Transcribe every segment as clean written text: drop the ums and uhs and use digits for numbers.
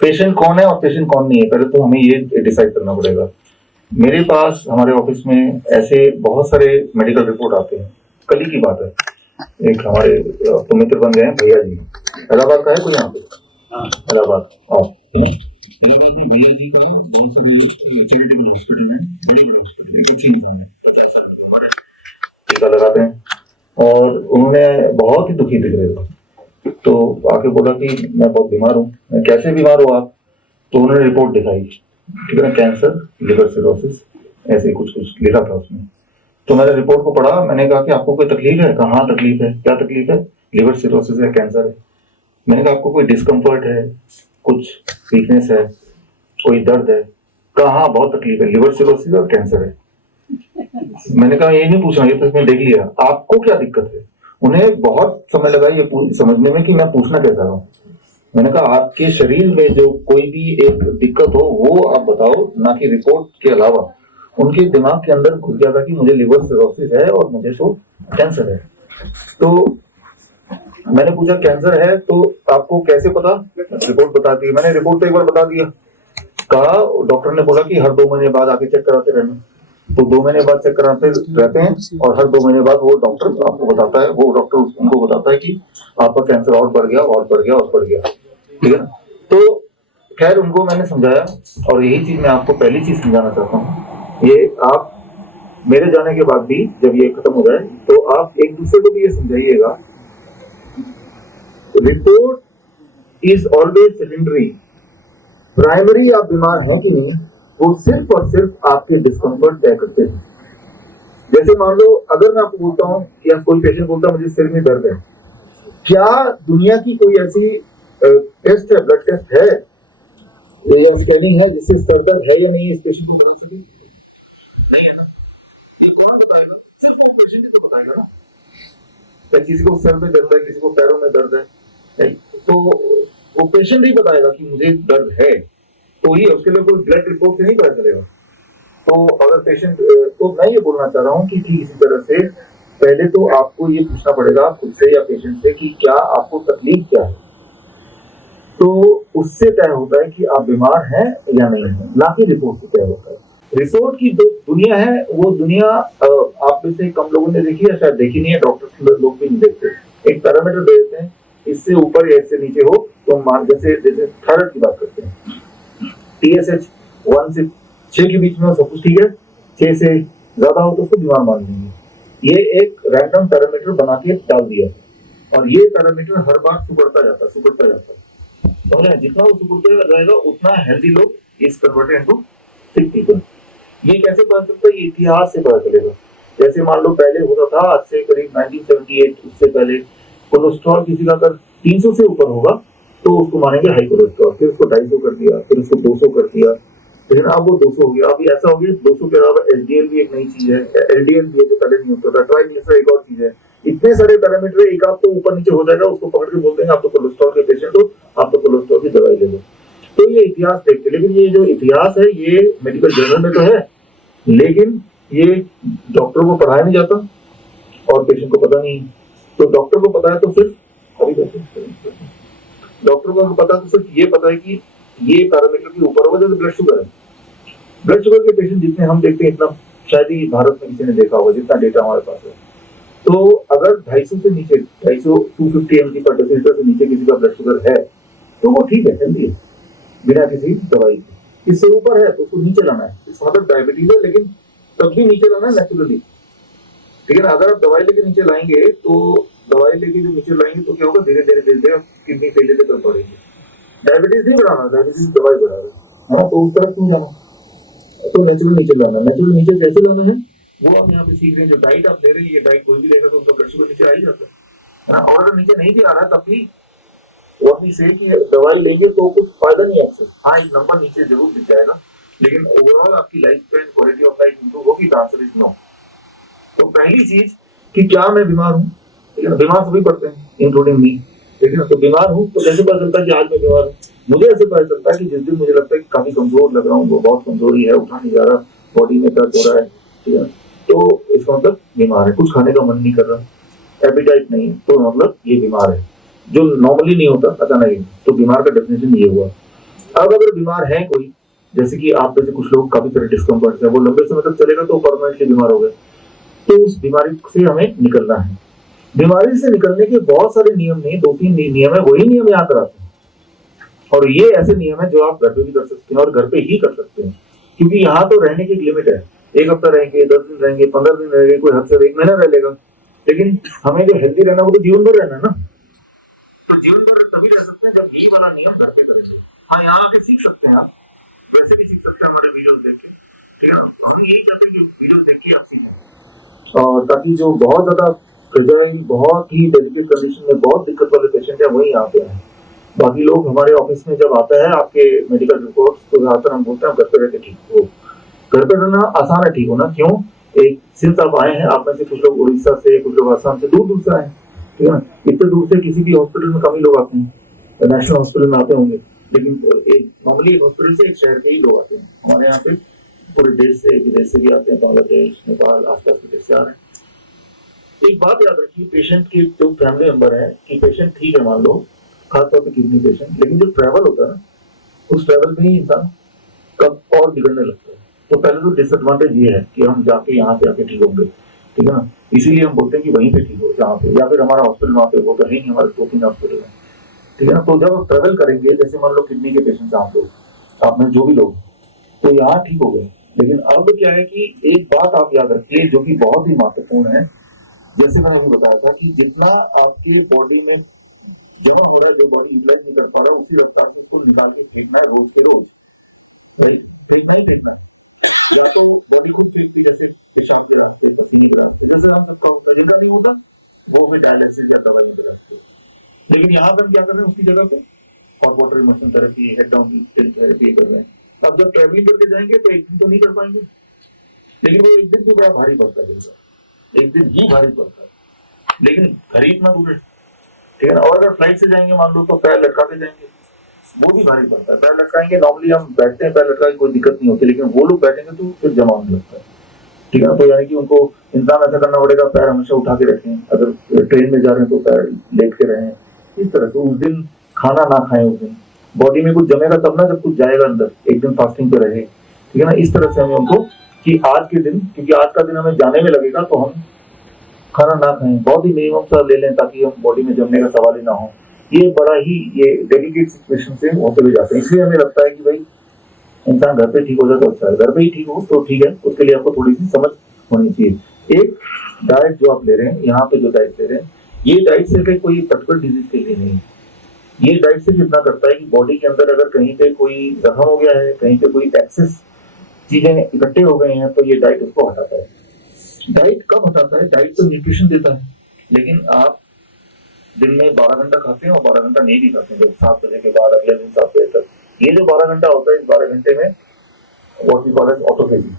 Patient कौन है और पेशेंट कौन नहीं है, पहले तो हमें ये डिसाइड करना पड़ेगा। मेरे पास हमारे ऑफिस में ऐसे बहुत सारे मेडिकल रिपोर्ट आते हैं। कल ही की बात है, एक हमारे तो मित्र बन गए हैं भैया जी, इलाहाबाद का है कोई यहाँ पे? इलाहाबाद आओ। इलाहाबाद में भैया जी का बहुत सारे चैरिटेबल हॉस्पिटल है, बड़े बड़े हॉस्पिटल, एक अच्छी इंसान है, टीका लगाते हैं। और उन्होंने बहुत ही दुखी दिख रहे थे, तो आके बोला कि मैं बहुत बीमार हूँ। मैं कैसे बीमार हो आप? तो उन्होंने रिपोर्ट दिखाई, ठीक है, कैंसर, लिवर सिरोसिस, ऐसे कुछ कुछ लिखा था उसमें। तो मैंने रिपोर्ट को पढ़ा, मैंने कहा कि आपको कोई तकलीफ है? कहा हाँ तकलीफ है। क्या तकलीफ है? लिवर सिरोसिस है, कैंसर है। मैंने कहा आपको कोई डिस्कम्फर्ट है, कुछ वीकनेस है, कोई दर्द है? कहा हाँ बहुत तकलीफ है, लिवर सिरोसिस और कैंसर है। मैंने कहा ये नहीं पूछना, ये तो इसमें देख लिया, आपको क्या दिक्कत है? उन्हें बहुत समय लगा ये समझने में कि मैं पूछना क्या चाह रहा हूँ। मैंने कहा आपके शरीर में जो कोई भी एक दिक्कत हो वो आप बताओ, ना कि रिपोर्ट के अलावा। उनके दिमाग के अंदर घुस गया था कि मुझे लिवर सिरोसिस है और मुझे तो कैंसर है। तो मैंने पूछा कैंसर है तो आपको कैसे पता? रिपोर्ट बताती है। मैंने रिपोर्ट तो एक बार बता दिया। कहा डॉक्टर ने बोला कि हर 2 महीने बाद आके चेक कराते रहना। तो 2 महीने बाद चेक कराते रहते हैं और हर 2 महीने बाद वो डॉक्टर आपको बताता है, वो डॉक्टर उनको बताता है कि आपका कैंसर और बढ़ गया और बढ़ गया और बढ़ गया, ठीक है। तो खैर उनको मैंने समझाया, और यही चीज मैं आपको पहली चीज समझाना चाहता हूँ। ये आप मेरे जाने के बाद भी जब ये खत्म हो जाए तो आप एक दूसरे को भी ये समझाइएगा, report is always secondary. Primary आप बीमार हैं कि नहीं, वो सिर्फ और सिर्फ आपके डिस्कम्फर्ट तय करते हैं। जैसे मान लो अगर मैं आपको बोलता हूँ या कोई पेशेंट बोलता है मुझे सिर में दर्द है, क्या दुनिया की कोई ऐसी टेस्ट है, ब्लड टेस्ट है या स्कैनिंग है जिससे सर दर्द है या नहीं इस पेशेंट को बता सके? नहीं है ना। ये कौन बताएगा? सिर्फ वो पेशेंट ही तो बताएगा ना। तो किसी को सर में दर्द है, किसी को पैरों में दर्द है, नहीं तो वो पेशेंट ही बताएगा कि मुझे दर्द है। तो ये उसके लिए कोई ब्लड रिपोर्ट से नहीं पता चलेगा। तो अगर पेशेंट, तो मैं ये बोलना चाह रहा हूँ कि ठीक इसी तरह से पहले तो आपको ये पूछना पड़ेगा खुद से या पेशेंट से कि क्या आपको तकलीफ क्या है। तो उससे तय होता है कि आप बीमार हैं या नहीं है, ना कि रिपोर्ट से तय होता है। रिपोर्ट की जो दुनिया है वो दुनिया आप में से कम लोगों ने देखी है, शायद देखी नहीं है, डॉक्टर लोग भी नहीं देखते। एक पैरामीटर दे देते हैं, इससे ऊपर या इससे नीचे हो तो मान, जैसे थायराइड की बात करते हैं, TSH 1 से 6 के बीच में सब कुछ ठीक है, 6 से ज्यादा हो तो उसको बीमार मान लेंगे। ये एक रैंडम पैरामीटर बना के डाल दिया और ये पैरामीटर हर बार सुधरता जाता है। समझे? जितना वो सुधरता जाएगा उतना हेल्दी लोग is converted into sick people. ये कैसे पता चलता है? ये इतिहास से पता चलेगा। जैसे मान लो पहले होता था, आज से करीब 1978 उससे पहले, कोलेस्ट्रॉल किसी का अगर 300 से ऊपर होगा तो उसको मानेंगे हाई कोलेस्ट्रॉल, फिर उसको 250 कर दिया, फिर उसको 200 कर दिया, लेकिन अब वो 200 हो गया। अभी ऐसा हो गया 200 के अलावा HDL भी एक नई चीज है, LDL भी है जो पहले नहीं होता था, ट्राइग्लिसराइड एक और चीज है। इतने सारे पैरामीटर एक आप तो ऊपर नीचे हो जाएगा, उसको पकड़ के बोलते हैं आप तो कोलेस्ट्रॉल के पेशेंट हो, आप तो कोलेस्ट्रॉल की दवाई ले लो। तो ये इतिहास देखते, लेकिन ये जो इतिहास है ये मेडिकल जर्नल में तो है, लेकिन ये डॉक्टर को पढ़ाया नहीं जाता और पेशेंट को पता नहीं। तो डॉक्टर को पता है तो सिर्फ डॉक्टर को पता तो सिर्फ ये पता है कि ये पैरामीटर के ऊपर होगा। जैसे ब्लड शुगर है, ब्लड शुगर के पेशेंट जितने हम देखते हैं इतना शायद ही भारत में किसी ने देखा होगा जितना डेटा हमारे पास है। तो अगर 250 से नीचे 250 mg पर डेसीलीटर से नीचे किसी का ब्लड शुगर है तो वो ठीक है, हेल्दी है बिना किसी दवाई के। इससे ऊपर है तो उसको नीचे लाना है, इस मतलब डायबिटीज है, लेकिन तब भी नीचे लाना है नेचुरली। लेकिन अगर आप दवाई लेके नीचे लाएंगे तो दवाई लेके जो नीचे लाएंगे तो क्या होगा, धीरे धीरे किडनी फेलियर तक बढ़ेगी। डायबिटीज नहीं बढ़ाना, डायबिटीज दवाई बढ़ा रहे हाँ, तो उस तरफ क्यों जाना? तो नेचुरल नीचे लाना। नेचुरल नीचे कैसे लाना है वो आप यहाँ पे सीख रहे हैं। जो डाइट आप ले रहे हैं, ये डाइट कोई भी लेगा तो उसका ब्लड शुगर नीचे आ ही जाता है। और अगर नीचे नहीं भी आ रहा है तब भी वो अपनी से कि दवाई लेंगे तो कुछ फायदा नहीं है आपसे। हाँ, एक नंबर नीचे जरूर दिख जाएगा, लेकिन ओवरऑल आपकी life span, quality of life improve होगी। The answer is no. तो पहली चीज कि क्या मैं बीमार हूँ, बीमार सभी पड़ते हैं इंक्लूडिंग मी, ठीक है। तो बीमार हूँ तो कैसे पता चलता है कि आज मैं बीमार हूँ? मुझे ऐसे पता चलता है कि जिस दिन मुझे लगता है कि काफी कमजोर लग रहा हूँ, वो बहुत कमजोरी है, उठा नहीं जा रहा, बॉडी में दर्द हो रहा है, ठीक है, तो इसका मतलब बीमार है। कुछ खाने का मन नहीं कर रहा, एपिटाइट नहीं, तो मतलब ये बीमार है। जो नॉर्मली नहीं होता अचानक, तो बीमार का डेफिनेशन ये हुआ। अब अगर बीमार है कोई, जैसे कि आप में से कुछ लोग काफी तरह डिस्कम्फर्ट है, वो लंबे समय तक चलेगा तो परमानेंटली बीमार हो गए, तो उस बीमारी से हमें निकलना है। बीमारी से निकलने के बहुत सारे नियम नहीं, 2-3 नियम है, वही नियम याद कराते हैं। और ये ऐसे नियम है जो आप घर पे भी कर सकते हैं और घर पे ही कर सकते हैं, क्योंकि यहाँ तो रहने की एक लिमिट है। 1 हफ्ता रहेंगे, 10 दिन रहेंगे, 15 दिन रहेंगे, कोई हद से 1 महीना रह लेगा, लेकिन हमें जो हेल्दी रहना वो तो जीवन भर रहना है ना। तो जीवन भर तभी रह सकते हैं जब ये वाला नियम घर पे करेंगे। हाँ, यहाँ आके सीख सकते हैं आप, वैसे भी सीख सकते हैं हमारे वीडियोस देख के, ठीक है। हम यही कहते हैं कि वीडियोस देख के आप सीखें, और ताकि जो बहुत ज्यादा फ्रेजाइल, बहुत ही डेलिकेट कंडीशन में बहुत दिक्कत वाले पेशेंट है वही यहाँ पे आए। बाकी लोग हमारे ऑफिस में जब आता है आपके मेडिकल रिपोर्ट्स, तो ज्यादातर हम बोलते हैं घर पे रहकर ठीक हो। घर पे रहना आसान है ठीक होना, क्यों? एक सिंस आप आए हैं, आप में से कुछ लोग उड़ीसा से, कुछ लोग आसाम से, दूर दूर से आए हैं, ठीक है ना। इतने दूर से किसी भी हॉस्पिटल में कम ही लोग आते हैं, नेशनल हॉस्पिटल में आते होंगे, लेकिन एक नॉर्मली हॉस्पिटल से एक शहर के ही लोग आते हैं। हमारे यहाँ पे पूरे देश से, विदेश से भी आते हैं, बांग्लादेश, नेपाल, आसपास के देश से आ रहे हैं। एक बात याद रखिए, पेशेंट के जो फैमिली मेंबर है कि पेशेंट ठीक है मान लो, खासतौर पर किडनी पेशेंट, लेकिन जो ट्रैवल होता है ना, उस ट्रैवल में ही इंसान कब और बिगड़ने लगता है। तो पहले तो डिसएडवांटेज ये है कि हम जाके यहाँ पे आके ठीक होंगे, ठीक है ना। इसीलिए हम बोलते हैं कि वहीं पे ठीक हो जहाँ पे, या फिर हमारा हॉस्पिटल वहाँ पे, वो तो है ही हमारे 2-3 हॉस्पिटल है, ठीक है ना। तो जब आप ट्रेवल करेंगे, जैसे मान लो किडनी के पेशेंट आप लोग, आप में जो भी लोग, तो यहाँ ठीक हो गए, लेकिन अब क्या है कि एक बात आप याद रखिए जो कि बहुत ही महत्वपूर्ण है। जैसे मैंने अभी बताया था कि जितना आपके बॉडी में जमा हो रहा है, जो बॉडी यूटिलाइज नहीं कर पा रहा है, उसी रफ्तार से उसको निकाल के फेंकना है रोज के रोज। तो फेंकना ही फेंकना, या तो उसको जैसे पेशाब के रास्ते, पसीने के रास्ते, जैसे आप सबका होता है, जिनका नहीं होता वो हमें डायलिसिस या दवाई से रखते हैं। लेकिन यहाँ पर हम क्या कर रहे हैं, उसकी जगह पे hot water immersion therapy, head down therapy कर रहे हैं। अब जब ट्रेवलिंग करके जाएंगे तो एक दिन तो नहीं कर पाएंगे, लेकिन वो एक दिन भी बड़ा भारी पड़ता है, एक दिन ही भारी पड़ता है, लेकिन खरीद ना दूर, ठीक है ना। और अगर फ्लाइट से जाएंगे मान लो, तो पैर लटका के जाएंगे, वो भी भारी पड़ता है। पैर लटकाएंगे, नॉर्मली हम बैठते हैं पैर लटका के, कोई दिक्कत नहीं होती, लेकिन वो लोग बैठेंगे तो फिर जमा होने लगता है, ठीक है ना। तो यानी कि उनको इंतजाम ऐसा करना पड़ेगा, पैर हमेशा उठा के रखें, अगर ट्रेन में जा रहे हैं तो पैर लेट के रहें, इस तरह से। उस दिन खाना ना खाएं, उस दिन बॉडी में कुछ जमेगा तब ना, जब कुछ जाएगा अंदर, एक दिन फास्टिंग पे रहे, ठीक है ना। इस तरह से हमें उनको कि आज के दिन, क्योंकि आज का दिन हमें जाने में लगेगा, तो हम खाना ना खाएं, बहुत ही मिनिमम सा ले लें, ताकि हम बॉडी में जमने का सवाल ही ना हो। ये बड़ा ही ये डेलिकेट सिचुएशन से होते हुए जाते हैं, इसलिए हमें लगता है कि भाई इंसान घर पे ठीक हो जाए तो अच्छा है। घर पे ही ठीक हो तो ठीक है, उसके लिए आपको थोड़ी सी समझ होनी चाहिए। एक डाइट जो आप ले रहे हैं, यहाँ पे जो डाइट ले रहे हैं, ये डाइट सिर्फ कोई पर्टिकुलर डिजीज के लिए नहीं, ये डाइट सिर्फ इतना करता है कि बॉडी के अंदर अगर कहीं पे कोई जख्म हो गया है, कहीं पे कोई एक्सेस चीजें इकट्ठे हो गए हैं, तो ये डाइट उसको हटाता है। डाइट कब हटाता है? डाइट तो न्यूट्रिशन देता है, लेकिन आप दिन में 12 घंटा खाते हैं और 12 घंटा नहीं भी खाते हैं, जब 7 बजे के बाद अगले दिन 7 बजे तक, ये जो 12 घंटा होता है, इस 12 घंटे में what we call as autophagy,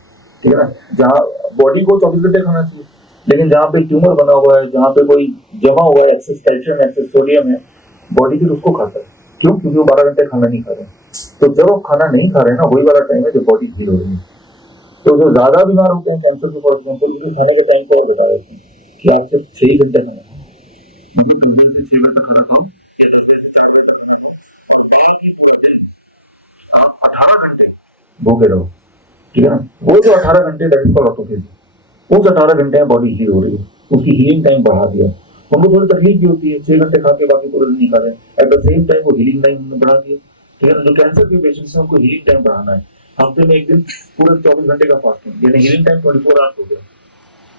ठीक है ना। जहाँ बॉडी को 24 घंटे खाना चाहिए, लेकिन जहाँ पे ट्यूमर बना हुआ है, जहाँ पे कोई जमा हुआ है, एक्सेस कैल्शियम, एक्सेस सोडियम है, बॉडी फिर उसको खाता है। क्यों? क्योंकि वो 12 घंटे खाना नहीं खा रहे हैं। तो जब आप खाना नहीं खा रहे हैं ना, वही वाला टाइम है जब बॉडी हील हो रही है। तो जो ज्यादा बीमार होते हैं कैंसर के, फॉर एग्जाम्पल, क्योंकि खाने के टाइम पर बता देते हैं कि आप सिर्फ 6 घंटे खाना खाओ, क्योंकि 6 घंटे खाना खाओ, 4 बजे तक आप 18 घंटे भूखे रहो, ठीक है ना। वो जो 18 घंटे, दैट इज कॉल्ड ऑटोफेजी। उस 18 घंटे में बॉडी हील हो रही है, उसकी हीलिंग टाइम बढ़ा दिया। उनको थोड़ी तकलीफ भी होती है, 6 घंटे खा के बाकी पूरे दिन नहीं खा रहे, एट द सेम टाइम वो हीलिंग टाइम बढ़ा दिया, ठीक है ना। जो कैंसर के पेशेंट्स हैं, उनको हीलिंग टाइम बढ़ाना है। हफ्ते में एक दिन पूरे 24 घंटे का फास्टिंग, यानी हीलिंग टाइम 24 आवर्स हो गया,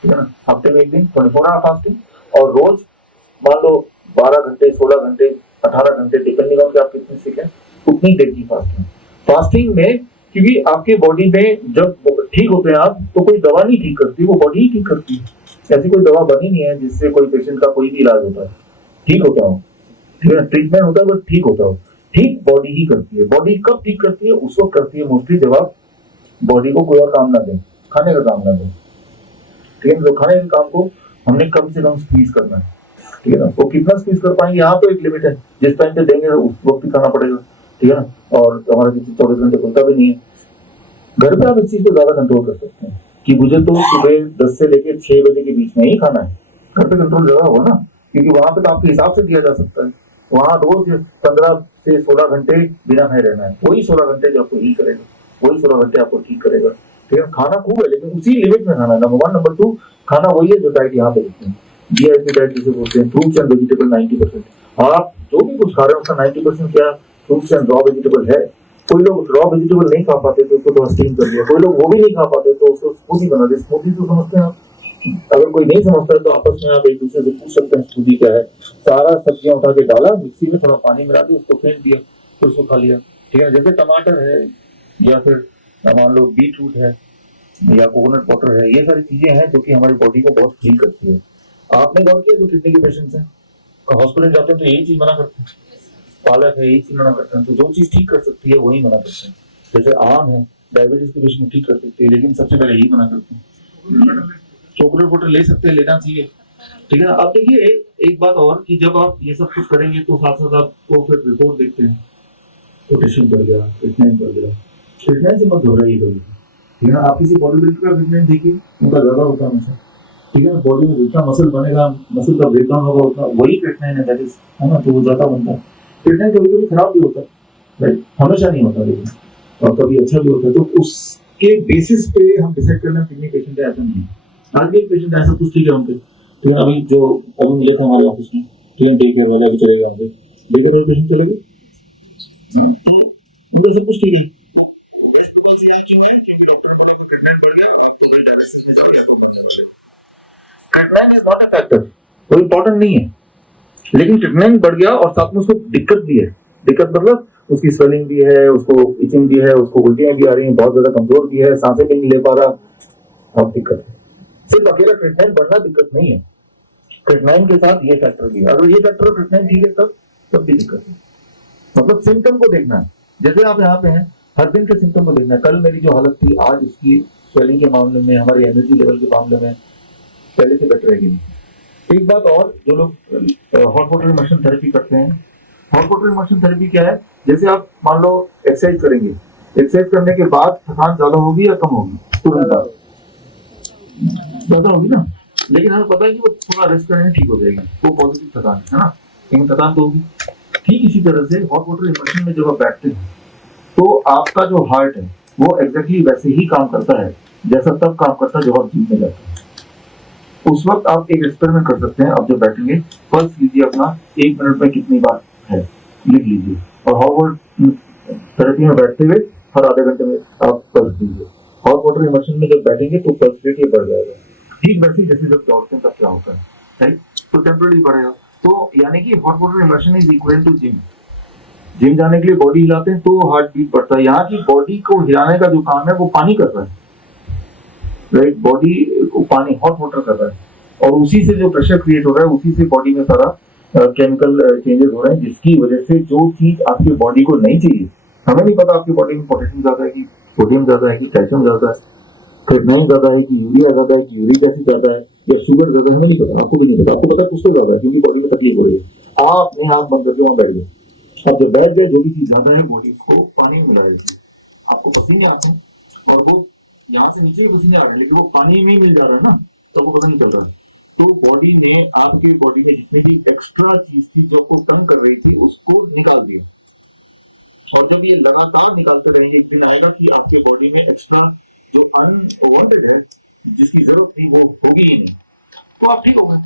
ठीक है ना। हफ्ते में एक दिन 24 आवर फास्टिंग, और रोज मान लो 12 घंटे, 16 घंटे, 18 घंटे, डिपेंडिंग ऑन कि आप कितने सिक हैं, उतनी देर की फास्टिंग। फास्टिंग में, क्योंकि आपके बॉडी में जब ठीक होते हैं आप, तो कोई दवा नहीं ठीक करती, वो बॉडी ही ठीक करती है। ऐसी कोई दवा बनी नहीं है जिससे कोई पेशेंट का कोई भी इलाज होता है, ठीक होता हो, ठीक है। ट्रीटमेंट होता है बट ठीक होता हो, ठीक बॉडी ही करती है। बॉडी कब ठीक करती है? उस वक्त करती है मोस्टली जब आप बॉडी को कोई और काम ना दें, खाने का काम ना दें, ठीक है। तो खाने के काम को हमने कम से कम स्क्वीज करना है, ठीक है ना। वो कितना स्क्वीज कर पाएंगे, यहाँ तो एक लिमिट है, जिस टाइम पे देंगे उस वक्त ही खाना पड़ेगा, ठीक है ना। और हमारा किसी 24 घंटे खुलता भी नहीं है। घर पे आप इस चीज को ज्यादा कंट्रोल कर सकते हैं कि मुझे तो सुबह 10 से लेकर 6 बजे के बीच में ही खाना है। घर पे कंट्रोल ज्यादा होगा ना, क्योंकि वहां पे तो आपके हिसाब से दिया जा सकता है। वहां रोज 15 से 16 घंटे बिना खाए रहना है, वही 16 घंटे जो आपको हील करेगा, वही 16 घंटे आपको ठीक करेगा। ठीक है, खाना खूब है लेकिन उसी लिमिट में खाना है, नंबर 1। नंबर 2, खाना वही है जो डाइट यहाँ पे लिखते हैं, जीआईपी डाइट जिसे बोलते हैं, फ्रूट्स एंड वेजिटेबल 90%। आप जो भी कुछ खा रहे हैं उसका 90% क्या फ्रूट्स एंड रॉ वेजिटेबल है। कोई लोग रॉ वेजिटेबल नहीं खा पाते तो उसको तो स्टीम कर लिया, कोई लोग वो भी नहीं खा पाते तो उसको स्मूदी बना दे। स्मूदी तो समझते हैं आप, अगर कोई नहीं समझता है तो आपस में आप एक दूसरे से पूछ सकते हैं स्मूदी क्या है। सारा सब्जियां उठा के डाला, मिक्सी में थोड़ा पानी मिला दिया, उसको फेंट दिया, फिर उसको खा लिया। ठीक है, जैसे टमाटर है या फिर मान लो बीट रूट है या कोकोनट वाटर है, ये सारी चीजें हैं जो कि हमारी बॉडी को बहुत हील करती है। आपने गौर किया जो किडनी के पेशेंट्स हैं हॉस्पिटल जाते हैं तो यही चीज मना करते हैं, पालक है यही चीज मना करते हैं, तो जो चीज ठीक कर सकती है वही मना करते हैं। जैसे आम है, डायबिटीज के पेशेंट ठीक कर सकती है, लेकिन सबसे पहले यही मना करते हैं। चॉकलेट वोटर ले सकते हैं, लेना चाहिए। ठीक है ना। अब देखिए एक बात और कि जब आप ये सब कुछ करेंगे तो साथ साथ आपको फिर रिपोर्ट देखते हैं, पोटेशियम बढ़ गया, क्रिएटिनिन बढ़ गया। क्रिएटिनिन से मत घबराइए कभी। ठीक है ना, आप किसी बॉडी बिल्डर का क्रिएटिनिन देखिए, उनका गड़बड़ होता है हमेशा। ठीक है ना, बॉडी में जितना मसल बनेगा, मसल का ब्रेकडाउन होगा उतना वही क्रिएटिनिन है, दैट इज, है ना, तो वो ज्यादा बनता है। क्रिएटिनिन कभी कभी खराब भी होता है, राइट, हमेशा नहीं होता लेकिन, और कभी अच्छा भी होता है। तो उसके बेसिस पे हम डिसाइड करना कितने पेशेंट है, ऐसा नहीं। आज भी एक पेशेंट ऐसा कुछ ठीक है उनके, तो अभी जो प्रॉब्लम मिला था हमारे ऑफिस में, ठीक है, डे केयर वाले अभी चले गए होंगे, डे केयर वाले पेशेंट चले गए, उनके सब कुछ ठीक है। Creatinine is not a factor, वो इम्पोर्टेंट नहीं है, लेकिन क्रिएटिनिन बढ़ गया और साथ में उसको दिक्कत भी है। दिक्कत मतलब उसकी स्वेलिंग भी है, उसको इचिंग भी है, उसको उल्टियां भी आ रही हैं, बहुत ज्यादा कमजोर भी है, सांसें भी नहीं ले पा रहा, बहुत दिक्कत है। सिर्फ अकेला क्रिएटिनिन बढ़ना दिक्कत नहीं है, क्रिएटिनिन के साथ ये फैक्टर भी है। अगर ये फैक्टर और क्रिएटिनिन ठीक है तब भी दिक्कत है। मतलब सिम्टम को देखना है, जैसे आप यहाँ पे हैं, हर दिन के सिम्टम को देखना है। कल मेरी जो हालत थी, आज उसकी स्वेलिंग के मामले में, हमारी एनर्जी लेवल के मामले में पहले से बेटर रहेगी। एक बात और, जो लोग हॉट वाटर इमर्शन थेरेपी करते हैं, हॉट वाटर इमर्शन थेरेपी क्या है, जैसे आप मान लो एक्सरसाइज करेंगे, एक्सरसाइज करने के बाद थकान ज्यादा होगी या कम होगी? ज्यादा होगी ना, लेकिन हमें पता है कि वो थोड़ा रेस्ट करने ठीक हो जाएगी, वो पॉजिटिव थकान है ना, लेकिन थकान तो होगी। ठीक इसी तरह से हॉट वाटर इमर्शन में जब आप बैठते हैं तो आपका जो हार्ट है वो एग्जैक्टली वैसे ही काम करता है जैसा तब काम करता है जब आप जिम में जाते हैं। उस वक्त आप एक एक्सपेरिमेंट कर सकते हैं, आप जब बैठेंगे पल्स लीजिए अपना, 1 मिनट में कितनी बार है लिख लीजिए, और हॉट वाटर थेरेपी में बैठते हुए हर आधे घंटे में आप पल्स लीजिए। हॉट वाटर इमर्शन में जब बैठेंगे तो पल्स रेट ये बढ़ जाएगा, ठीक वैसे जैसे जब दौड़ते हैं तब क्या होता है, राइट, तो टेम्पररी बढ़ेगा। तो यानी कि hot water immersion is equal to gym. Gym जाने के लिए बॉडी हिलाते हैं तो हार्ट बीट बढ़ता है, यहाँ की बॉडी को हिलाने का जो काम है वो पानी कर रहा है, राइट, बॉडी को पानी हॉट वाटर कर रहा है, और उसी से जो प्रेशर क्रिएट हो रहा है उसी से बॉडी में सारा केमिकल चेंजेस हो रहे हैं, जिसकी वजह से जो चीज आपकी बॉडी को नहीं चाहिए, हमें नहीं पता आपकी बॉडी में पोटेशियम ज्यादा है कि सोडियम ज्यादा है कि कैल्शियम ज्यादा है, क्रिएटिनिन ज्यादा है कि यूरिया ज्यादा है कि यूरिक एसिड ज्यादा है या शुगर ज्यादा है, हमें नहीं पता, आपको भी नहीं पता। आपको पता कुछ तो ज्यादा है क्योंकि बॉडी में तकलीफ हो रही है, आप अपने हाथ बंद करके वहां बैठ गए। अब जब बैठ गए, जो भी चीज ज्यादा है बॉडी उसको पानी में मिला देती है, आपको पसीने आते हैं और वो यहाँ से नीचे ही पसीने आ रहे हैं लेकिन वो पानी में ही मिल जा रहा है ना, तो वो पता नहीं चल रहा है। तो बॉडी ने आपकी बॉडी में जितनी भी एक्स्ट्रा चीज थी जो आपको तंग कर रही थी उसको निकाल दिया, और जब ये लगातार निकालते रहेंगे एक दिन आएगा कि आपकी बॉडी में एक्स्ट्रा जो अनवांटेड है, जिसकी जरूरत थी, वो होगी ही नहीं, तो आप ठीक हो गए,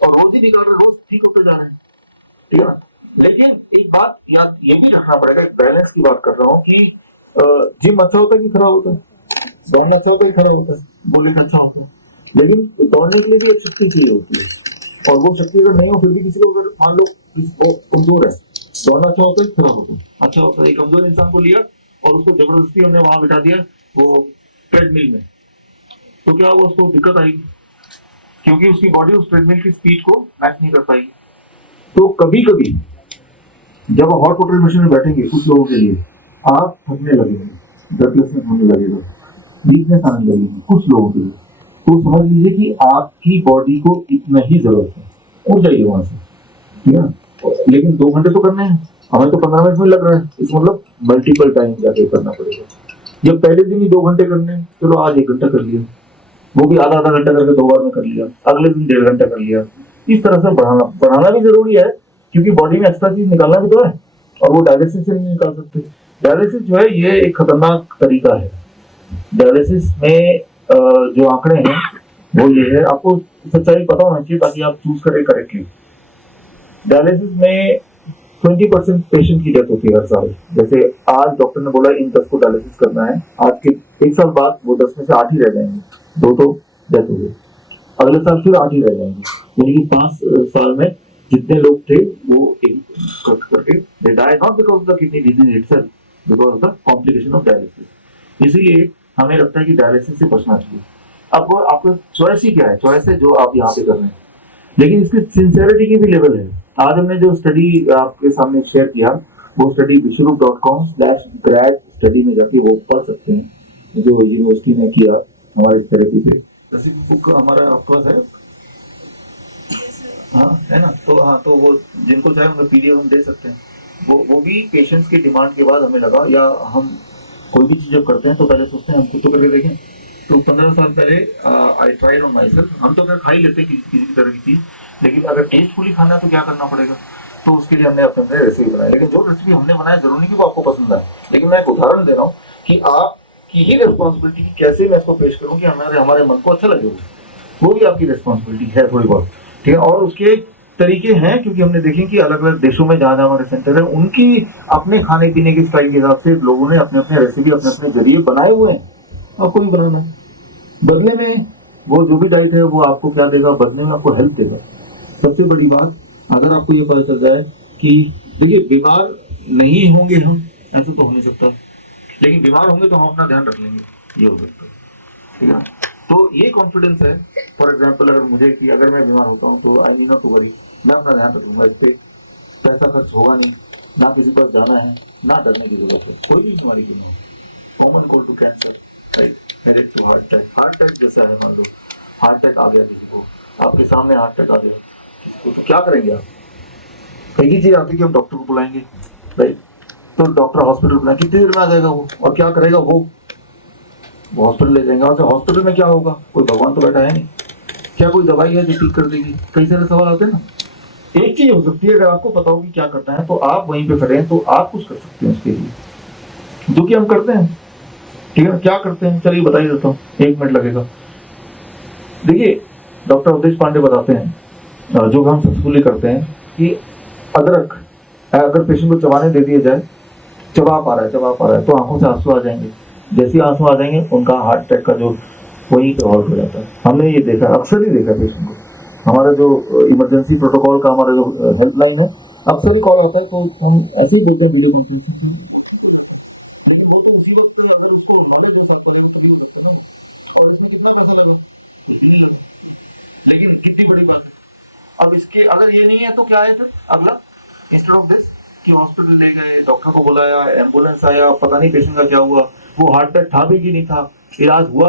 और रोज ही निकाल रहे, रोज ठीक होते जा रहे हैं। ठीक है, लेकिन एक बात याद ये भी रखना पड़ेगा, बैलेंस की बात कर रहा हूँ कि जिम अच्छा होता है कि खराब होता है, दौड़ना अच्छा होता है कि खराब होता है, बुलेट अच्छा होता है, लेकिन दौड़ने के लिए भी एक शक्ति चाहिए होती है, और वो शक्ति अगर नहीं हो फिर भी किसी को, अगर मान लो किसी को कमजोर है, दौड़ना अच्छा होता है खराब होता है? अच्छा होता है। एक कमजोर इंसान को लिया और उसको जबरदस्ती हमने वहां बिठा दिया वो ट्रेडमिल में, तो क्या हुआ, उसको दिक्कत आएगी क्योंकि उसकी बॉडी उस ट्रेडमिल की स्पीड को मैच नहीं कर पाएगी। तो कभी कभी जब हॉट वाटर मशीन में बैठेंगे कुछ लोगों के लिए आप थकने लगेंगे, ब्रेथलेसनेस होने लगेगा, वीकनेस आने लगेगी कुछ लोगों के लिए, तो समझ लीजिए कि आपकी बॉडी को इतना ही जरूरत है, उठ जाइए वहां से, ठीक है। लेकिन 2 घंटे तो करने हैं, हमें तो 15 मिनट में लग रहा है, इस मतलब मल्टीपल टाइम जाके करना पड़ेगा। जब पहले दिन ही 2 घंटे करने हैं, चलो आज 1 घंटा कर लिया, वो भी आधा आधा घंटा करके 2 बार में कर लिया, अगले दिन 1.5 घंटा कर लिया। इस तरह से बढ़ाना भी जरूरी है क्योंकि बॉडी में एक्स्ट्रा चीज निकालना भी तो है। और वो डायलिसिस से नहीं निकाल सकते। डायलिसिस जो है ये एक खतरनाक तरीका है। डायलिसिस में जो आंकड़े हैं वो ये है, आपको सच्चाई पता होना चाहिए ताकि आप चूज करें करेक्टली। डायलिसिस में 20% पेशेंट की डेथ होती है हर साल। जैसे आज डॉक्टर ने बोला इन 10 को डायलिसिस करना है, आज के 1 साल बाद वो 10 में से 8 ही रह जाएंगे, 2 तो डेथ हो गई, अगले साल फिर 8 ही रह जाएंगे। यानी कि 5 साल में जितने लोग थे वो एक कट करके they die not because of the kidney disease itself, because of the complication of dialysis. इसीलिए हमें लगता है कि डायलिसिस से बचना चाहिए। अब आपका चॉइस ही क्या है? चॉइस है जो आप यहाँ पे कर रहे हैं, लेकिन इसकी सिंसेरिटी की भी लेवल है। आज हमने जो स्टडी आपके सामने शेयर किया, वो स्टडी विश्वरूप.com/grad स्टडी में जाके वो पढ़ सकते हैं, जो यूनिवर्सिटी ने किया हमारे थेरेपी पे। जैसे बुक हमारा आपके पास है, हाँ है ना, तो वो जिनको चाहे उनको पीडीएफ हम दे सकते हैं। वो भी पेशेंट्स की डिमांड के बाद हमें लगा, या हम कोई भी चीज जब करते हैं तो पहले सोचते हैं हम खुद तो करके देखें। तो 15 साल पहले I tried on my self. हम तो अगर खा ही लेते हैं किसी तरह की चीज, लेकिन अगर टेस्टफुली खाना है तो क्या करना पड़ेगा, तो उसके लिए हमने अपने रेसिपी बनाई। लेकिन जो रेसिपी हमने बनाई जरूरी नहीं कि वो आपको पसंद आए, लेकिन मैं एक उदाहरण दे रहा हूँ कि आपकी ही रिस्पॉन्सिबिलिटी की कैसे मैं इसको पेश करूँ कि हमारे मन को अच्छा लगे, वो भी आपकी रिस्पॉन्सिबिलिटी है थोड़ी बहुत, ठीक है। और उसके तरीके हैं, क्योंकि हमने देखे कि अलग अलग देशों में जहाँ जहाँ हमारे सेंटर है, उनकी अपने खाने पीने की स्टाइल के हिसाब से लोगों ने अपने अपने रेसिपी अपने अपने जरिए बनाए हुए हैं। आपको भी बनाना है। बदले में वो जो भी डाइट है वो आपको क्या देगा? बदले में आपको हेल्थ देगा। सबसे बड़ी बात, अगर आपको ये पता चल जाए कि देखिए बीमार नहीं होंगे हम, ऐसा तो हो नहीं सकता, लेकिन बीमार होंगे तो हम अपना ध्यान रख लेंगे, ये हो सकता है, ठीक है। तो ये कॉन्फिडेंस है। फॉर एग्जाम्पल अगर मुझे कि अगर मैं बीमार होता हूँ तो I need not to worry, मैं अपना ध्यान रखूंगा, इस पे पैसा खर्च होगा नहीं, ना किसी पास जाना है, ना डरने की जरूरत है, कोई भी बीमारी क्यों ना हो। Common cold to cancer, right, direct to heart attack जैसा है। मान लो हार्ट अटैक आ गया किसी को, आपके सामने हार्ट अटैक आ गया किसी को, तो क्या करेंगे आप? एक ही चीज आती है कि हम डॉक्टर को बुलाएंगे, राइट। तो डॉक्टर हॉस्पिटल बुलाएंगे, कितनी देर में आ जाएगा वो, और क्या करेगा वो हॉस्पिटल ले जाएंगे। और हॉस्पिटल में क्या होगा? कोई भगवान तो बैठा है नहीं, क्या कोई दवाई है जो ठीक कर देगी? कई सारे सवाल आते हैं ना। एक चीज हो सकती है, अगर आपको पता हो कि क्या करना है तो आप वहीं पे खड़े हैं तो आप कुछ कर सकते हैं उसके लिए, जो कि हम करते हैं, ठीक है। क्या करते हैं चलिए बता ही देता हूँ, 1 मिनट लगेगा। देखिए डॉक्टर अवधेश पांडे बताते हैं, जो हम सक्सेसफुली करते हैं, कि अदरक अगर पेशेंट को चबाने दे दिया जाए, चबा पा रहा है तो आंखों से आंसू आ जाएंगे। जैसे आंसू आ जाएंगे उनका हार्ट अटैक का जो वही प्रभावित हो जाता है। हमने ये देखा, अक्सर ही देखा पेशेंट को। हमारा जो इमरजेंसी प्रोटोकॉल का हमारा जो हेल्पलाइन है, अक्सर ही कॉल आता है, तो हम ऐसे ही बोलते हैं वीडियो कॉन्फ्रेंसिंग, लेकिन कितनी बड़ी बात। अब इसके अगर ये नहीं है तो क्या है फिर अगला? इंस्टेड ऑफ दिस कि हॉस्पिटल ले गए, डॉक्टर को बुलाया, एम्बुलेंस आया, पता नहीं पेशेंट का क्या हुआ, वो हार्ट अटैक था भी कि नहीं था, इलाज हुआ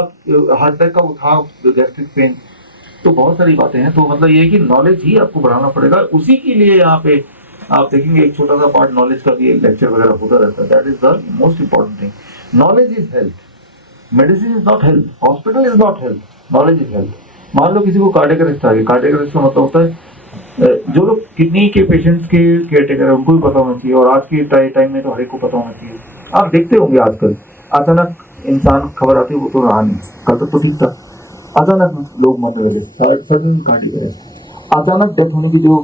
हार्ट अटैक का, वो था गैस्ट्रिक पेन। तो बहुत सारी बातें हैं। तो मतलब ये कि नॉलेज ही आपको बढ़ाना पड़ेगा। उसी के लिए यहाँ पे आप देखेंगे एक छोटा सा पार्ट नॉलेज का भी लेक्चर वगैरह होता रहता है। That is the most important thing. Knowledge is health, medicine is not health, hospital is not health, knowledge is health. मान लो किसी को कार्डियक अरेस्ट आ गया, कार्डियक अरेस्ट का मतलब होता है जो लोग किडनी के पेशेंट्स के केयर टेकर है उनको भी पता होना चाहिए, और आज के टाइम में तो हर एक को पता होना चाहिए। आप देखते होंगे आजकल अचानक इंसान खबर आती है वो तो रहा नहीं, कल तक तो ठीक था, अचानक लोग मरने लगे, सडन कार्डियक अरेस्ट, अचानक डेथ होने की जो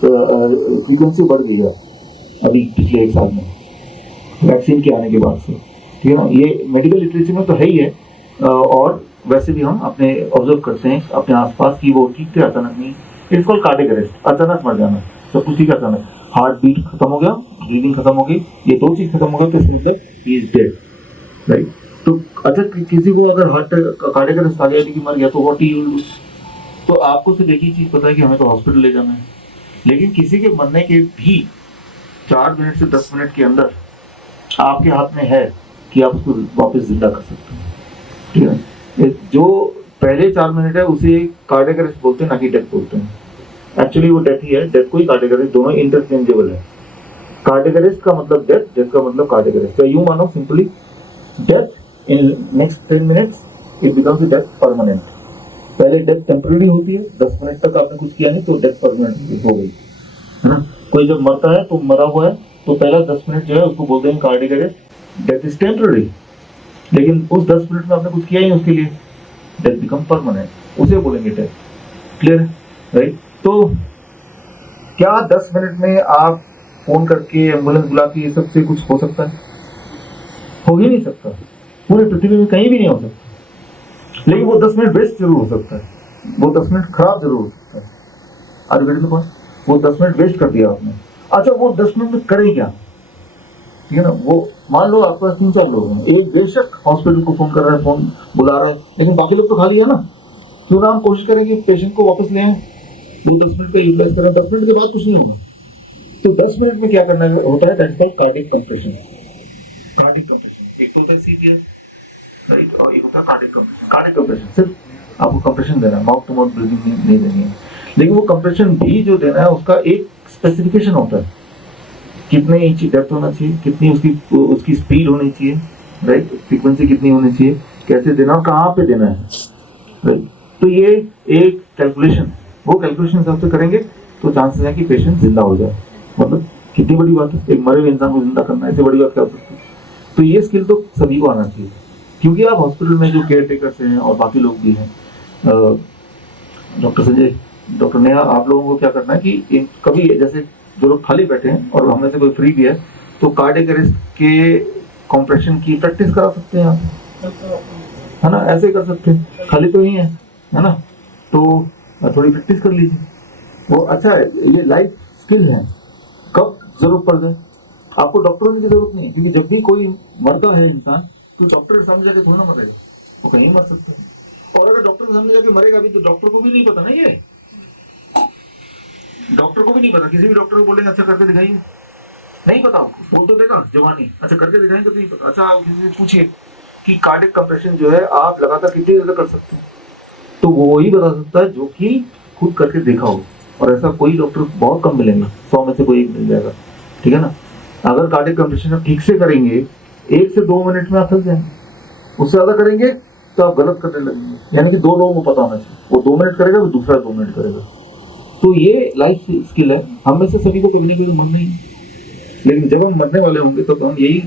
फ्रीक्वेंसी बढ़ गई है अभी पिछले 1 साल में वैक्सीन के आने के बाद से, ठीक है ना। ये मेडिकल लिटरेचर में तो है ही है, और वैसे भी हम अपने ऑब्जर्व करते हैं अपने आसपास की, वो ठीक थे अचानक नहीं। इट्स कॉल्ड कार्डियक अरेस्ट, अचानक मर जाना, सब कुछ ठीक है, अचानक हार्ट बीट खत्म हो गया, ब्रीदिंग खत्म हो गई, ये 2 चीज खत्म हो गया तो इसका मतलब ही इज डेड, राइट। तो अच्छा किसी को अगर हार्ट कार्डियक अरेस्ट आ गया कि मर गया तो व्हाट यू विल डू? तो आपको सिर्फ एक ही चीज पता है कि हमें तो हॉस्पिटल ले जाना है, लेकिन किसी के मरने के भी 4 मिनट से 10 मिनट के अंदर आपके हाथ में है कि आप उसको वापस जिंदा कर सकते हैं, ठीक है। जो पहले 4 मिनट है उसे कार्डियक अरेस्ट बोलते हैं, ना कि डेथ बोलते हैं। एक्चुअली वो डेथ ही है, डेथ को ही कार्डियक अरेस्ट, दोनों इंटरचेंजेबल है। कार्डियक अरेस्ट का मतलब डेथ, डेथ का मतलब कार्डियक अरेस्ट। यूं मानो simply death in next 10 minutes it becomes a death permanent. पहले डेथ टेम्पररी होती है, 10 मिनट तक आपने कुछ किया नहीं तो डेथ परमानेंट हो गई, है ना। कोई जब मरता है तो मरा हुआ है तो पहला 10 मिनट जो है उसको बोलते हैं cardiac arrest, death is temporary, लेकिन उस 10 मिनट में आपने कुछ किया ही उसके लिए, डेथ बिकम परमानेंट, उसे बोलेंगे डेथ। क्लियर है, राइट? तो क्या 10 मिनट में आप फोन करके एम्बुलेंस बुला के ये सब से कुछ हो सकता है? हो ही नहीं सकता, पूरी पृथ्वी में कहीं भी नहीं हो सकता। लेकिन वो 10 मिनट वेस्ट जरूर हो सकता है, वो 10 मिनट खराब जरूर हो सकता है। आज बेटे तो वो 10 मिनट वेस्ट कर दिया आपने। अच्छा, वो 10 मिनट में करें क्या? ठीक है ना, वो मान लो आपके पास 3-4 लोग हैं, एक बेशक हॉस्पिटल को फोन कर रहा है, फोन बुला रहा है, लेकिन बाकी लोग तो खाली है ना। क्यों ना हम कोशिश करें कि पेशेंट को वापस ले आए, वो 10 मिनट पे यूटिलाइज करें, 10 मिनट के बाद कुछ नहीं होगा। तो 10 मिनट में क्या करना होता है, that's called cardiac compression. Cardiac compression एक तो होता है सीपीएस, राइट, और एक होता है कार्डियक कंप्रेशन। कार्डियक कंप्रेशन सिर्फ आपको कंप्रेशन देना है, माउथ टू माउथ ब्रीदिंग नहीं देनी है। लेकिन वो कंप्रेशन भी जो देना है उसका एक स्पेसिफिकेशन होता है, कितने इंच डेप्थ होना चाहिए, कितनी उसकी स्पीड होनी चाहिए, राइट, फ्रीक्वेंसी कितनी होनी चाहिए, कैसे देना और कहाँ पे देना है, राइट। तो ये एक कैलकुलेशन, वो कैलकुलेशन सबसे करेंगे तो चांसेस है कि पेशेंट जिंदा हो जाए। मतलब कितनी बड़ी बात है, एक मरे हुए इंसान को जिंदा करना, इससे बड़ी बात क्या हो सकती है? तो ये स्किल तो सभी को आना चाहिए, क्योंकि आप हॉस्पिटल में जो केयर टेकर्स हैं और बाकी लोग भी हैं, डॉक्टर संजय, डॉक्टर नेहा, आप लोगों को क्या करना है कि कभी जैसे जो लोग खाली बैठे हैं और हमें से कोई फ्री भी है तो कार्डियक अरेस्ट के कॉम्प्रेशन की प्रैक्टिस करा सकते हैं आप, है ना, ऐसे कर सकते हैं, खाली तो ही है ना, तो थोड़ी प्रैक्टिस कर लीजिए। वो अच्छा है, ये लाइफ स्किल है, कब जरूरत पड़ जाए आपको डॉक्टर होने की जरूरत नहीं है, क्योंकि जब भी कोई मरता है इंसान तो डॉक्टर समझ जाके थोड़ा ना मरेगा, वो कहीं मर सकता है। और अगर डॉक्टर समझ जाके मरेगा भी तो डॉक्टर को भी नहीं पता ना, ये डॉक्टर को भी नहीं पता, किसी भी डॉक्टर को बोलेंगे अच्छा करके दिखाइए, नहीं पता आपको, बोल तो देगा जवानी, अच्छा करके दिखाएंगे तो नहीं पता। अच्छा आप किसी से पूछिए कि कार्डियक कंप्रेशन जो है आप लगातार कितनी देर कर सकते हैं, तो वो वही बता सकता है जो कि खुद करके देखा हो, और ऐसा कोई डॉक्टर बहुत कम मिलेंगे, 100 में से कोई एक मिल जाएगा, ठीक है ना। अगर कार्डियक कंप्रेशन आप ठीक से करेंगे 1 से 2 मिनट में आप थक जाएंगे, उससे ज्यादा करेंगे तो आप गलत करने लगेंगे, यानी कि 2 लोगों को पता होना चाहिए, वो 2 मिनट करेगा तो दूसरा 2 मिनट करेगा। तो ये लाइफ स्किल है, हम में से सभी को कभी ना कभी मरना ही, लेकिन जब हम मरने वाले होंगे तो हम यही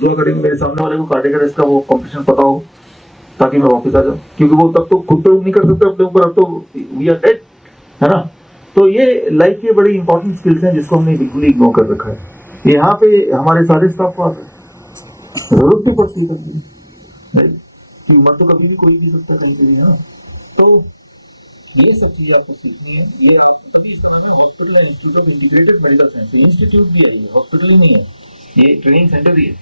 दुआ करेंगे मेरे सामने वाले को कार्डियक अरेस्ट का वो कॉम्प्रेशन पता हो, ताकि मैं वापस आ जाऊं, क्योंकि वो तब तो खुद तो नहीं कर सकते अपने ऊपर, अब तो वी आर डेड, है ना। तो ये लाइफ के बड़ी इंपॉर्टेंट स्किल्स हैं जिसको हमने बिल्कुल इग्नोर कर रखा है। यहाँ पे हमारे सारे स्टाफ को जरूरत नहीं पड़ती कभी, मर तो कभी भी कोई नहीं सकता कहीं भी, है ना। तो ये सब चीजें आपको सीखनी है, ये आप तभी इसका नाम है hospital and institute of integrated medical science. Institute भी है, ये हॉस्पिटल ही नहीं है, ये ट्रेनिंग सेंटर ही है।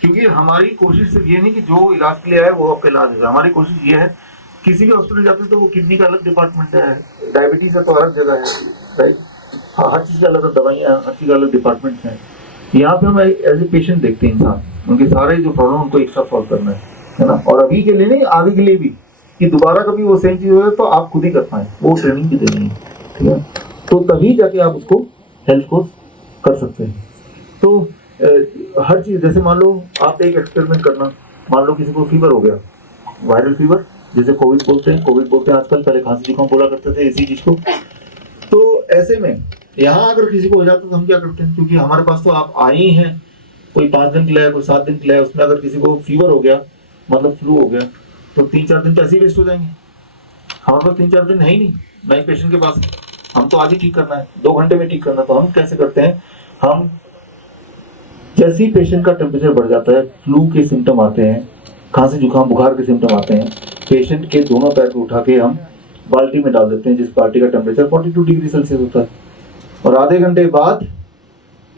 क्योंकि हमारी कोशिश सिर्फ ये नहीं कि जो इलाज के लिए आए वो आपका इलाज हो, हमारी कोशिश ये है, किसी भी हॉस्पिटल जाते हैं तो वो किडनी का अलग डिपार्टमेंट है, डायबिटीज है तो अलग जगह है, राइट, हर चीज का अलग दवाइयाँ, हर चीज का अलग डिपार्टमेंट है। यहाँ पे हम एज ए पेशेंट देखते हैं इंसान, उनके सारे जो प्रॉब्लम उनको एक साथ सॉल्व करना है ना, और अभी के लिए नहीं आगे के लिए भी, कि दोबारा कभी वो सेम चीज हो तो आप खुद ही कर पाए, वो ट्रेनिंग की देनी है, ठीक है। तो तभी जाके आप उसको हेल्थ को कर सकते हैं। तो हर चीज, जैसे मान लो आप एक एक्सपेरिमेंट करना, मान लो किसी को फीवर हो गया, वायरल फीवर जिसे कोविड बोलते हैं आजकल, पहले खांसी जुकाम बोला करते थे इसी चीज को। तो ऐसे में यहाँ अगर किसी को हो जाता तो हम क्या करते हैं, क्योंकि हमारे पास तो आप आए ही हैं, कोई 5 दिन के लिए, कोई 7 दिन के लिए, उसमें अगर किसी को फीवर हो गया, मतलब फ्लू हो गया, तो 3-4 दिन तो ऐसे ही वेस्ट हो जाएंगे। हमारे पास 3-4 दिन है ही नहीं पेशेंट के पास, हम तो आज ही ठीक करना है, 2 घंटे में ठीक करना। तो हम कैसे करते हैं, हम जैसे ही पेशेंट का टेम्परेचर बढ़ जाता है, फ्लू के सिम्टम आते हैं, खांसी जुकाम बुखार के सिम्टम आते हैं, पेशेंट के दोनों पैर को उठा के हम बाल्टी में डाल देते हैं, जिस बाल्टी का टेम्परेचर 42 डिग्री सेल्सियस होता है, और आधे घंटे बाद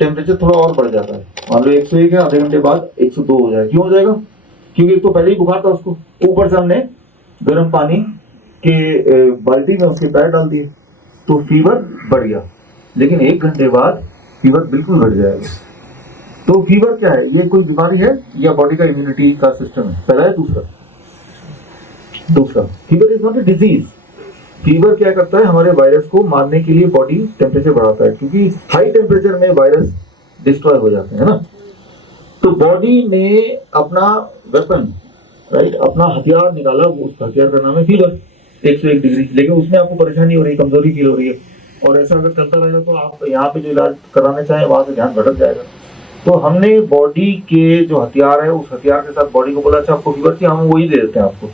टेम्परेचर थोड़ा और बढ़ जाता है, मान लो 101 है, आधे घंटे बाद 102 हो जाएगा। क्यों हो जाएगा, क्योंकि तो पहले ही बुखार था उसको, ऊपर से हमने गर्म पानी के बाल्टी में उसके पैर डाल दिए, तो फीवर बढ़ गया। लेकिन 1 घंटे बाद फीवर बिल्कुल घट जाएगा। तो फीवर क्या है, ये कोई बीमारी है या बॉडी का इम्यूनिटी का सिस्टम है, पहला है। दूसरा fever is not a disease. Fever क्या करता है, हमारे वायरस को मारने के लिए बॉडी टेम्परेचर बढ़ाता है, क्योंकि हाई टेम्परेचर में वायरस डिस्ट्रॉय हो जाते हैं ना। तो बॉडी ने अपना वेपन, राइट, अपना हथियार निकाला, उस हथियार का नाम है फीवर, 101 डिग्री। लेकिन उसमें आपको परेशानी हो रही है, कमजोरी फील हो रही है, और ऐसा अगर चलता रहेगा तो आप यहाँ पे जो इलाज कराने चाहें वहां से ध्यान भटक जाएगा। तो हमने बॉडी के जो हथियार है उस हथियार के साथ बॉडी को बोला अच्छा आपको फीवर चाहिए, हम वही दे देते हैं आपको।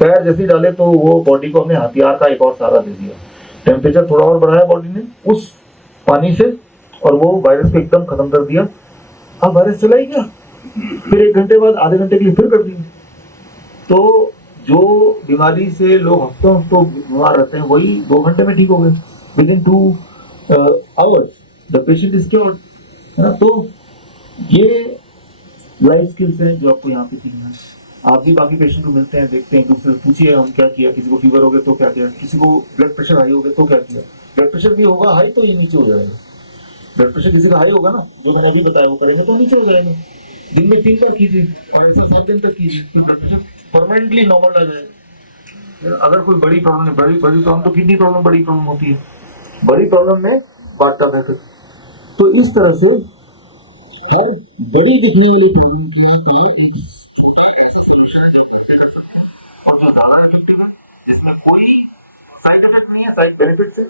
पैर जैसे ही डाले तो वो बॉडी को हमने हथियार का एक और सहारा दे दिया, टेम्परेचर थोड़ा और बढ़ाया बॉडी ने उस पानी से और वो वायरस को एकदम खत्म कर दिया। अब वायरस चला ही गया, फिर 1 घंटे बाद आधे घंटे के लिए फिर कर दिया। तो जो बीमारी से लोग हफ्तों हफ्तों बीमार रहते हैं वही 2 घंटे में ठीक हो गए, with in 2 hours the patient is cured, है ना। तो ये लाइफ स्किल्स हैं जो आपको यहाँ पे सीखना है। आप भी बाकी पेशेंट को मिलते हैं, देखते हैं, दूसरे से पूछिए हम क्या किया, किसी को फीवर हो गया तो क्या किया, किसी को ब्लड प्रेशर हाई हो गया तो क्या किया। ब्लड प्रेशर भी होगा हाई तो ये नीचे हो जाएगा, ब्लड प्रेशर किसी का हाई होगा ना जो मैंने अभी बताया वो करेंगे तो नीचे हो जाएगा। दिन में 3 बार कीजिए और ऐसा 7 दिन तक कीजिए, फिर ब्लड प्रेशर परमानेंटली नॉर्मल आ जाएगा। अगर कोई बड़ी प्रॉब्लम है, बड़ी बड़ी प्रॉब्लम तो किडनी प्रॉब्लम बड़ी प्रॉब्लम होती है, बड़ी प्रॉब्लम में बात बेहतर। तो इस तरह से हर बड़ी दिखने वाली प्रॉब्लम का जिसमें कोई साइड इफेक्ट नहीं है, साइड बेनिफिट है,